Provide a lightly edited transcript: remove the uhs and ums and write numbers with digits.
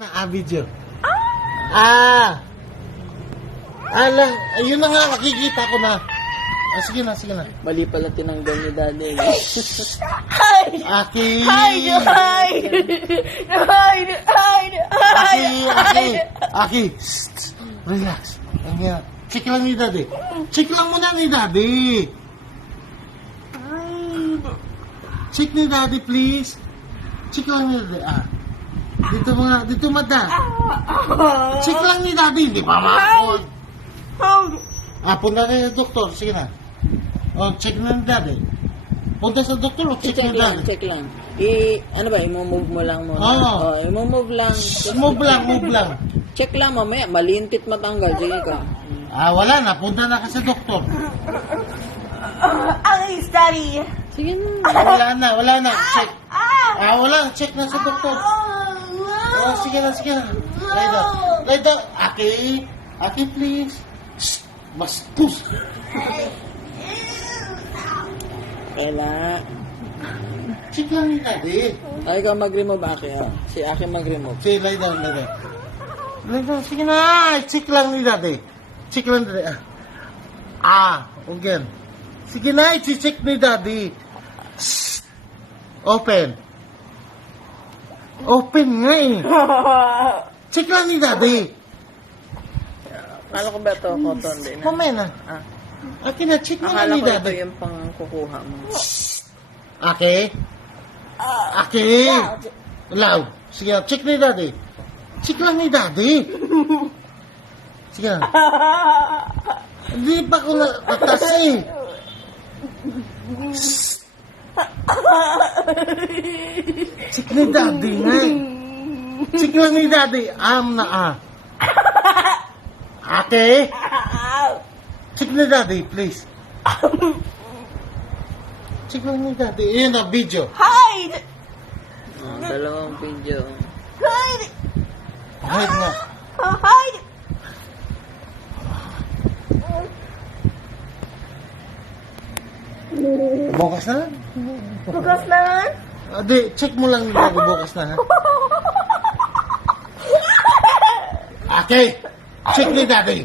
Video. Ayun na nga, nakikita ko na. Sige na. Mali pala tinanggal ni Daddy. Aki! Aki! Shh, relax. Ayan. Check lang ni Daddy. Check lang muna ni Daddy. Check ni Daddy, please. Check lang ni Daddy. Dito mata. Check lang ni Daddy. Hindi pa makakot. Punta na yung doktor. Sige na. Check na ni Daddy. Punta sa doktor. Check na ni Daddy. Check lang. Ano ba? I-move mo lang muna. I-move lang. Move lang. Check lang mamaya. Malintit matanggal. Sige ka. Wala na. Punta na ka sa doktor. Alis, Daddy. Sige na. Wala na. Check. Wala. Check na sa doktor. Sige na. Lay down. Aki, please. Shh, bastos. Kaya. Check lang ni Daddy. Ay, ikaw mag-remove, Aki. Si Aki mag-remove. Sige, lay down. Lay down. Sige na. Check lang ni Daddy. Again. Sige na, i-check ni Daddy. Shh. Open nga eh. Check lang ni Daddy. Akala ko ba ito? Cotton din. Mamaya na. Aki na, check mo lang Akala ni ko ito Daddy. yung pang kukuha mo. Aki? Loud. Sige na, check ni Daddy. Check lang ni Daddy. Sige na. Hindi pa ko natas eh. Check ni Daddy nga eh. Check lang ni Daddy. Ate? Check ni Daddy, please. Check lang ni Daddy. Ayan na, video. Hide! Dalawang video. Hide! Hide nga. Hide! Bukas na? Bukas na lang? Check mo lang ni Daddy bukas na, ha? Okay. Check ni Daddy.